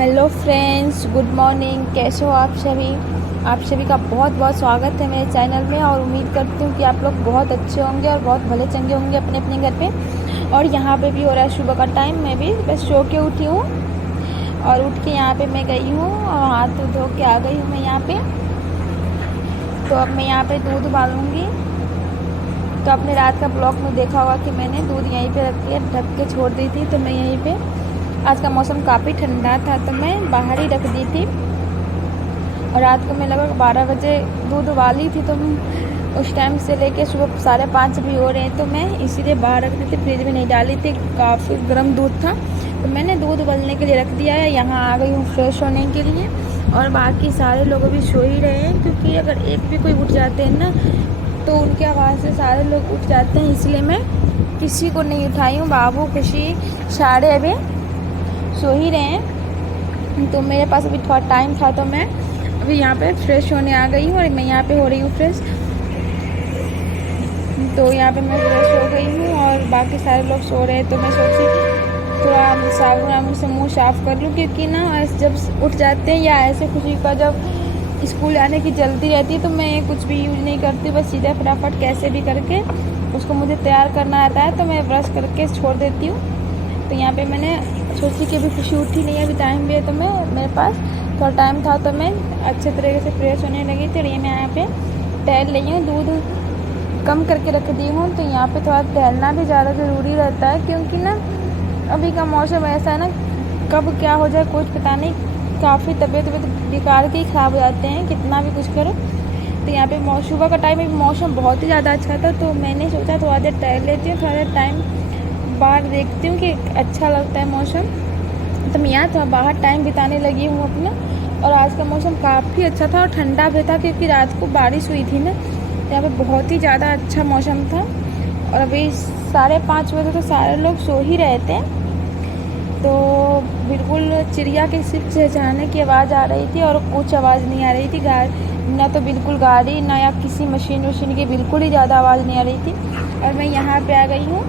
Hello friends, good morning. कैसे हो आप सभी का बहुत बहुत स्वागत है मेरे चैनल में। और उम्मीद करती हूँ कि आप लोग बहुत अच्छे होंगे और बहुत भले चंगे होंगे अपने अपने घर पे। और यहाँ पे भी हो रहा है सुबह का टाइम। मैं भी बस सो के उठी हूँ और उठ के यहाँ पे मैं गई हूँ और हाथ धो के आ गई हूँ मैं यहाँ पे। तो अब मैं यहाँ पे दूध उबालूँगी। तो आपने रात का ब्लॉग में देखा होगा कि मैंने दूध यहीं पे रख के ढक के छोड़ दी थी। तो मैं यहीं पे, आज का मौसम काफ़ी ठंडा था तो मैं बाहर ही रख दी थी। और रात को मैं लगभग 12 बजे दूध उबाली थी। तो उस टाइम से लेके सुबह 5:30 भी हो रहे हैं तो मैं इसीलिए बाहर रख दी थी, फ्रिज में नहीं डाली थी। काफ़ी गर्म दूध था तो मैंने दूध उबलने के लिए रख दिया है। यहाँ आ गई हूँ फ्रेश होने के लिए। और बाकी सारे लोग अभी सो ही रहे हैं, क्योंकि अगर एक भी कोई उठ जाते हैं ना तो उनकी आवाज़ से सारे लोग उठ जाते हैं, इसलिए मैं किसी को नहीं उठाई हूँ। बाबू, खुशी, सारे अभी सो ही रहे हैं। तो मेरे पास अभी थोड़ा टाइम था तो मैं अभी यहाँ पे फ्रेश होने आ गई हूँ और मैं यहाँ पे हो रही हूँ फ्रेश। तो यहाँ पे मैं फ्रेश हो गई हूँ और बाकी सारे लोग सो रहे हैं। तो मैं सोची थोड़ा साबुन से मुँह साफ़ कर लूँ, क्योंकि ना जब उठ जाते हैं या ऐसे खुशी का जब स्कूल आने की जल्दी रहती है तो मैं कुछ भी यूज़ नहीं करती, बस सीधा फटाफट कैसे भी करके उसको मुझे तैयार करना आता है तो मैं ब्रश करके छोड़ देती हूँ। तो यहाँ पे मैंने सोची कि अभी खुशी उठी नहीं है, अभी टाइम भी है, तो मेरे पास थोड़ा टाइम था तो मैं अच्छे तरीके से फ्रेश होने लगी थी। और ये मैं यहाँ पे टहल रही हूँ, दूध कम करके रख दी हूँ। तो यहाँ पे थोड़ा टहलना भी ज़्यादा ज़रूरी रहता है, क्योंकि ना अभी का मौसम ऐसा है ना, कब क्या हो जाए कुछ पता नहीं। काफ़ी तबीयत बेकार के ही ख़राब हो जाते हैं कितना भी कुछ करो। तो यहाँ पे सुबह का टाइम में मौसम बहुत ही ज़्यादा अच्छा था तो मैंने सोचा थोड़ा देर टहल लेती हूँ, थोड़ा देर टाइम बाहर देखती हूँ कि अच्छा लगता है मौसम। तो मैं यहाँ थोड़ा बाहर टाइम बिताने लगी हूँ अपना। और आज का मौसम काफ़ी अच्छा था और ठंडा भी था, क्योंकि रात को बारिश हुई थी ना। यहाँ पे बहुत ही ज़्यादा अच्छा मौसम था। और अभी 5:30 बजे तो सारे लोग सो ही रहे थे। तो बिल्कुल चिड़िया के सिर्फ चहचहाने की आवाज़ आ रही थी और कुछ आवाज़ नहीं आ रही थी। ना तो बिल्कुल गाड़ी ना या किसी मशीन वशीन की बिल्कुल ही ज़्यादा आवाज़ नहीं आ रही थी। और मैं यहाँ पे आ गई हूँ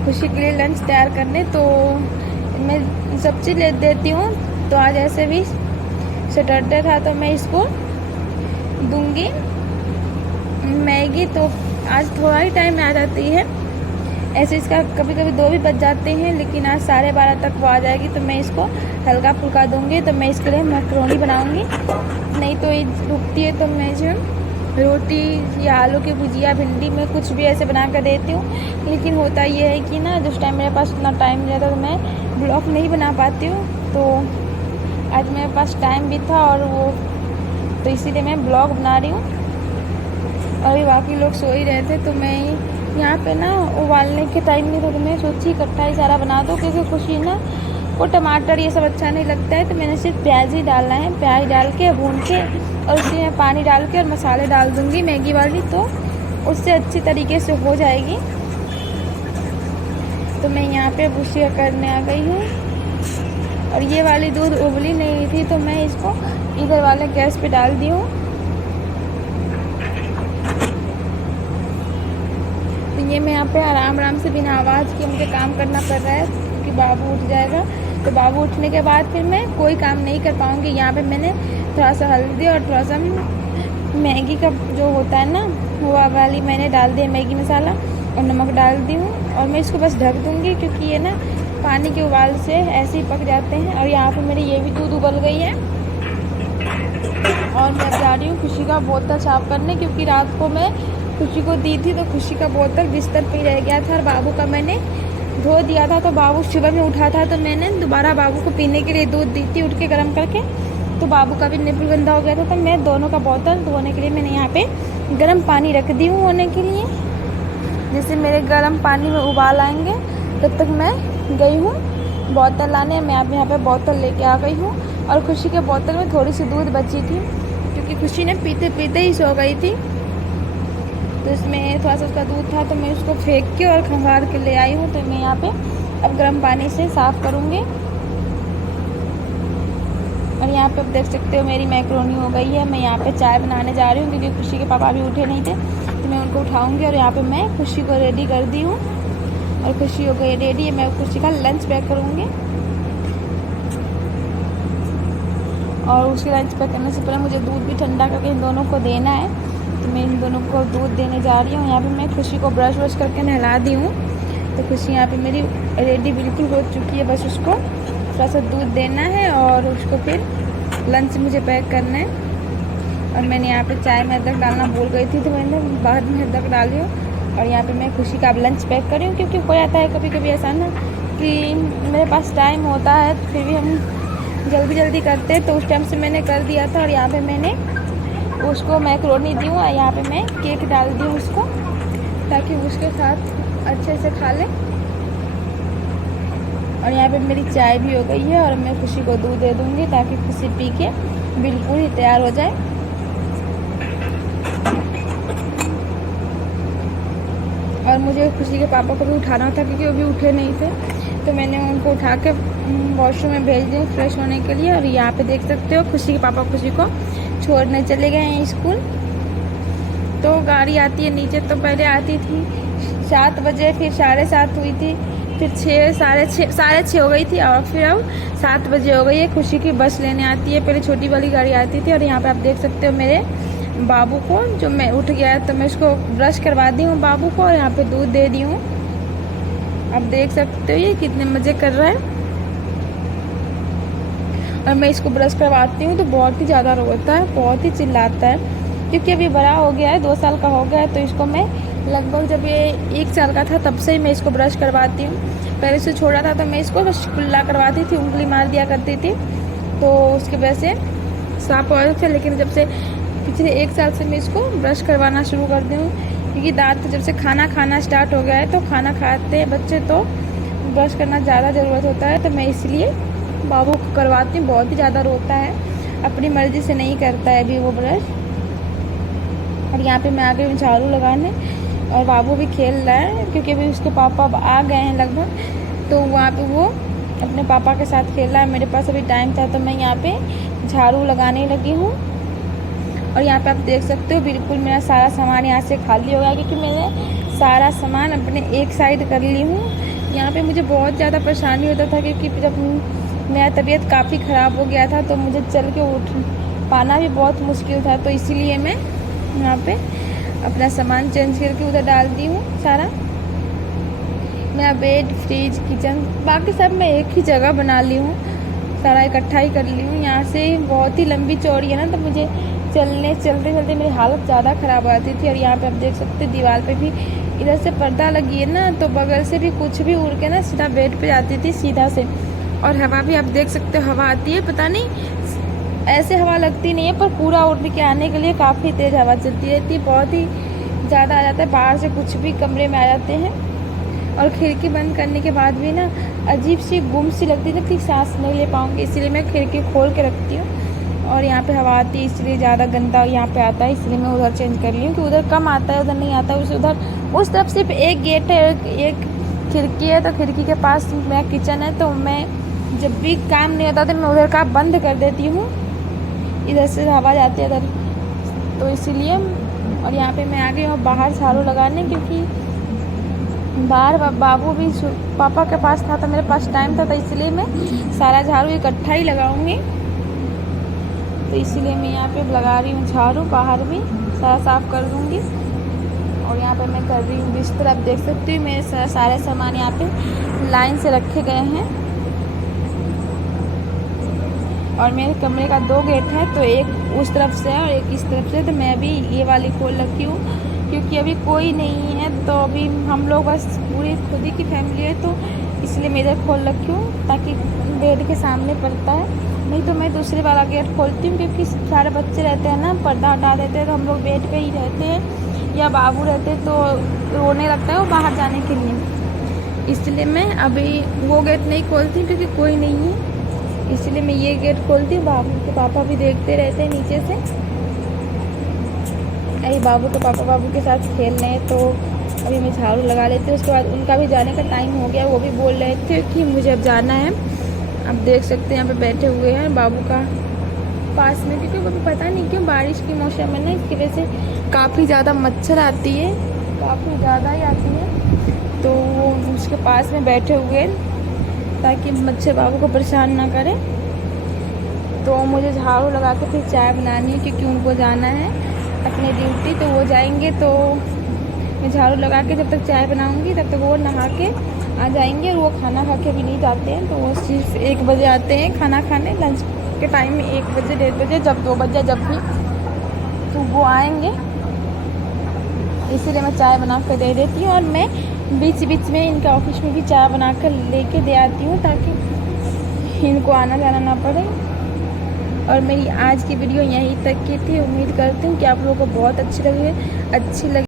खुशी के लिए लंच तैयार करने। तो मैं सब्ज़ी ले देती हूँ। तो आज ऐसे भी सैटरडे था तो मैं इसको दूंगी मैगी। तो आज थोड़ा ही टाइम में आ जाती है, ऐसे इसका कभी कभी 2 भी बज जाते हैं, लेकिन आज 12:30 तक वो आ जाएगी तो मैं इसको हल्का फुल्का दूंगी। तो मैं इसके लिए मैक्रोनी बनाऊंगी, नहीं तो ये रुकती है तो मैं जो रोटी या आलू की भुजिया, भिंडी में कुछ भी ऐसे बना कर देती हूँ। लेकिन होता ये है कि ना जिस टाइम मेरे पास उतना टाइम नहीं रहता तो मैं ब्लॉग नहीं बना पाती हूँ। तो आज मेरे पास टाइम भी था और वो तो इसीलिए मैं ब्लॉग बना रही हूँ। और अभी बाकी लोग सो ही रहे थे तो मैं यहाँ पे ना उबालने के टाइम नहीं था तो मैं सोची इकट्ठा ही सारा बना दो, क्योंकि खुशी ना वो टमाटर ये सब अच्छा नहीं लगता है। तो मैंने सिर्फ प्याज ही डालना है, प्याज डाल के भून के और उसी में पानी डाल के और मसाले डाल दूँगी मैगी वाली, तो उससे अच्छी तरीके से हो जाएगी। तो मैं यहाँ पे भुजिया करने आ गई हूँ। और ये वाली दूध उबली नहीं थी तो मैं इसको इधर वाले गैस पे डाल दी हूँ। तो ये मैं यहाँ पे आराम आराम से बिना आवाज़ के मुझे काम करना पड़ रहा है, क्योंकि बाबू उठ जाएगा। तो बाबू उठने के बाद फिर मैं कोई काम नहीं कर पाऊँगी। यहाँ पे मैंने थोड़ा सा हल्दी और थोड़ा सा मैगी का जो होता है ना वो वाली मैंने डाल दिया, मैगी मसाला और नमक डाल दी हूँ। और मैं इसको बस ढक दूँगी, क्योंकि ये ना पानी के उबाल से ऐसे ही पक जाते हैं। और यहाँ पर मेरी ये भी दूध उबल गई है और मैं जा रही हूँ खुशी का बोतल साफ़ करने, क्योंकि रात को मैं खुशी को दी थी तो खुशी का बोतल बिस्तर पे रह गया था और बाबू का मैंने धो दिया था। तो बाबू सुबह में उठा था तो मैंने दोबारा बाबू को पीने के लिए दूध दी थी उठ के गर्म करके। तो बाबू का भी निप्पल गंदा हो गया था तो मैं दोनों का बोतल धोने के लिए मैंने यहाँ पे गर्म पानी रख दी हूँ होने के लिए। जैसे मेरे गर्म पानी में उबाल आएंगे तब तक मैं गई हूँ बोतल लाने। मैं अब यहाँ पे बोतल लेके आ गई हूँ। और खुशी के बोतल में थोड़ी सी दूध बची थी, क्योंकि खुशी ने पीते पीते ही सो गई थी। तो इसमें थोड़ा सा उसका दूध था तो मैं उसको फेंक के और खंगाल के ले आई हूँ। तो मैं यहाँ पे अब गर्म पानी से साफ़ करूँगी। और यहाँ पे आप देख सकते हो मेरी मैक्रोनी हो गई है। मैं यहाँ पे चाय बनाने जा रही हूँ, क्योंकि खुशी के पापा भी उठे नहीं थे तो मैं उनको उठाऊँगी। और यहाँ पे मैं खुशी को रेडी कर दी हूँ और खुशी हो गई रेडी है। मैं खुशी का लंच पैक करूँगी। और उसके लंच पैक करने से पहले मुझे दूध भी ठंडा करके इन दोनों को देना है, तो मैं इन दोनों को दूध देने जा रही हूँ। यहाँ पे मैं खुशी को ब्रश व्रश करके नहला दी हूँ, तो खुशी यहाँ पे मेरी रेडी बिल्कुल हो चुकी है। बस उसको थोड़ा सा दूध देना है और उसको फिर लंच मुझे पैक करना है। और मैंने यहाँ पे चाय में अदरक डालना भूल गई थी, तो मैंने बाद में अदरक डाली हूँ। और यहाँ पे मैं खुशी का अब लंच पैक कर रही हूँ, क्योंकि हो जाता है कभी कभी ऐसा ना कि मेरे पास टाइम होता है फिर भी हम जल्दी जल्दी करते हैं, तो उस टाइम से मैंने कर दिया था। और यहाँ पे मैंने उसको मैक्रोनी दी हूँ और यहाँ पे मैं केक डाल दी हूँ उसको, ताकि उसके साथ अच्छे से खा ले। और यहाँ पे मेरी चाय भी हो गई है और मैं खुशी को दूध दे दूँगी, ताकि खुशी पी के बिल्कुल ही तैयार हो जाए। और मुझे खुशी के पापा को भी उठाना था, क्योंकि वो भी उठे नहीं थे, तो मैंने उनको उठा के वॉशरूम में भेज दी फ्रेश होने के लिए। और यहाँ पे देख सकते हो खुशी के पापा खुशी को छोड़ने चले गए हैं स्कूल। तो गाड़ी आती है नीचे, तो पहले आती थी 7 बजे, फिर 7:30 हुई थी, फिर 6, साढ़े छः हो गई थी, और फिर अब 7 बजे हो गई है। खुशी की बस लेने आती है, पहले छोटी वाली गाड़ी आती थी। और यहाँ पे आप देख सकते हो मेरे बाबू को, जो मैं उठ गया है तो मैं उसको ब्रश करवा दी हूँ बाबू को, और यहाँ पे दूध दे दी हूँ। आप देख सकते हो ये कितने मज़े कर रहा है। और मैं इसको ब्रश करवाती हूँ तो बहुत ही ज़्यादा रोता है, बहुत ही चिल्लाता है, क्योंकि अभी बड़ा हो गया है, 2 साल का हो गया है। तो इसको मैं लगभग जब ये 1 साल का था तब से ही मैं इसको ब्रश करवाती हूँ। पहले से छोड़ा था तो मैं इसको बस कुल्ला करवाती थी, उंगली मार दिया करती थी, तो उसकी वजह से साफ हो जाता था। लेकिन जब से पिछले 1 साल से मैं इसको ब्रश करवाना शुरू कर दी हूँ, क्योंकि दांत जब से खाना खाना स्टार्ट हो गया है, तो खाना खाते हैं बच्चे तो ब्रश करना ज़्यादा ज़रूरत होता है, तो मैं इसलिए बाबू को करवाती हूँ। बहुत ही ज़्यादा रोता है, अपनी मर्ज़ी से नहीं करता है अभी वो ब्रश। और यहाँ पे मैं आ गई हूँ झाड़ू लगाने, और बाबू भी खेल रहा है, क्योंकि अभी उसके पापा आ गए हैं लगभग, तो वहाँ पे वो अपने पापा के साथ खेल रहा है। मेरे पास अभी टाइम था तो मैं यहाँ पे झाड़ू लगाने लगी हूँ। और यहाँ पे आप देख सकते हो बिल्कुल मेरा सारा सामान यहाँ से खाली हो गया, क्योंकि मैंने सारा सामान अपने एक साइड कर ली हूँ। यहाँ पे मुझे बहुत ज़्यादा परेशानी होता था, क्योंकि जब मेरा तबीयत काफ़ी ख़राब हो गया था तो मुझे चल के उठ पाना भी बहुत मुश्किल था, तो इसीलिए मैं यहाँ पे अपना सामान चेंज करके उधर डाल दी हूँ सारा। मेरा बेड, फ्रिज, किचन, बाकी सब मैं एक ही जगह बना ली हूँ, सारा इकट्ठा ही कर ली हूँ। यहाँ से बहुत ही लंबी चौड़ी है ना, तो मुझे चलते चलते मेरी हालत ज़्यादा ख़राब हो जाती थी। और यहाँ पे आप देख सकते हैं दीवार पे भी इधर से पर्दा लगी है ना, तो बगल से भी कुछ भी उड़ के ना सीधा बेड पे जाती थी सीधा से। और हवा भी आप देख सकते हो, हवा आती है, पता नहीं ऐसे हवा लगती नहीं है, पर पूरा उड़ के आने के लिए काफ़ी तेज़ हवा चलती रहती है, बहुत ही ज़्यादा आ जाता है। बाहर से कुछ भी कमरे में आ जाते हैं, और खिड़की बंद करने के बाद भी ना अजीब सी गुम सी लगती है कि सांस नहीं ले पाऊँगी, इसीलिए मैं खिड़की खोल के रखती हूँ। और यहाँ पे हवा आती है, इसलिए ज़्यादा गंदा यहाँ पे आता है, इसलिए मैं उधर चेंज कर ली हूँ कि उधर कम आता है, उधर नहीं आता है। उधर उस तरफ सिर्फ एक गेट है, एक खिड़की है, तो खिड़की के पास मेरा किचन है, तो मैं जब भी काम नहीं होता तो मैं उधर का बंद कर देती हूँ, इधर से हवा जाती है इधर, तो इसीलिए। और यहाँ पे मैं आ गई हूँ बाहर झाड़ू लगाने, क्योंकि बाहर बाबू भी पापा के पास था तो मेरे पास टाइम था, तो इसलिए मैं सारा झाड़ू इकट्ठा ही लगाऊंगी, तो इसीलिए मैं यहाँ पे लगा रही हूँ झाड़ू, बाहर भी सारा साफ़ कर दूँगी। और यहाँ पे मैं कर रही हूँ बिस्तर, आप देख सकते हो मेरे सारे सामान यहाँ पे लाइन से रखे गए हैं। और मेरे कमरे का 2 गेट है, तो एक उस तरफ से है और एक इस तरफ से, तो मैं अभी ये वाली खोल रखी हूँ, क्योंकि अभी कोई नहीं है, तो अभी हम लोग बस पूरी खुद ही की फैमिली है, तो इसलिए मैं इधर खोल रखी हूँ, ताकि बेड के सामने पड़ता है। नहीं तो मैं दूसरे वाला गेट खोलती हूँ, क्योंकि सारे बच्चे रहते हैं ना, पर्दा हटा देते हैं, तो हम लोग बेड पे ही रहते हैं, या बाबू रहते तो रोने लगता है वो बाहर जाने के लिए, इसलिए मैं अभी वो गेट नहीं खोलती, क्योंकि कोई नहीं है, इसलिए मैं ये गेट खोलती हूँ। बाबू के पापा भी देखते रहते हैं नीचे से, अरे बाबू के पापा बाबू के साथ खेल रहे हैं, तो अभी मैं झाड़ू लगा लेती हूँ। उसके बाद उनका भी जाने का टाइम हो गया, वो भी बोल रहे थे कि मुझे अब जाना है। आप देख सकते हैं यहाँ पे बैठे हुए हैं बाबू का पास में, क्योंकि वो पता नहीं क्यों बारिश की मौसम है ना, इसकी वजह से काफ़ी ज़्यादा मच्छर आती है, काफ़ी ज़्यादा ही आती है, तो वो उसके पास में बैठे हुए हैं ताकि मच्छर बाबू को परेशान ना करे। तो मुझे झाड़ू लगा के फिर चाय बनानी है, क्योंकि उनको जाना है अपने ड्यूटी। तो वो जाएंगे तो मैं झाड़ू लगा के जब तक चाय बनाऊंगी तब तक वो नहा के आ जाएंगे। और वो खाना खा के भी नहीं जाते हैं, तो वो सिर्फ 1 बजे आते हैं खाना खाने। लंच के टाइम में 1 बजे 1:30 बजे, जब 2 बजे जब भी, तो वो आएंगे। इसीलिए मैं चाय बना कर दे देती हूँ। और मैं बीच बीच में इनके ऑफिस में भी चाय बना कर लेके दे आती हूँ, ताकि इनको आना जाना ना पड़े। और मेरी आज की वीडियो यहीं तक की थी। उम्मीद करती हूँ कि आप लोगों को बहुत अच्छी लगी।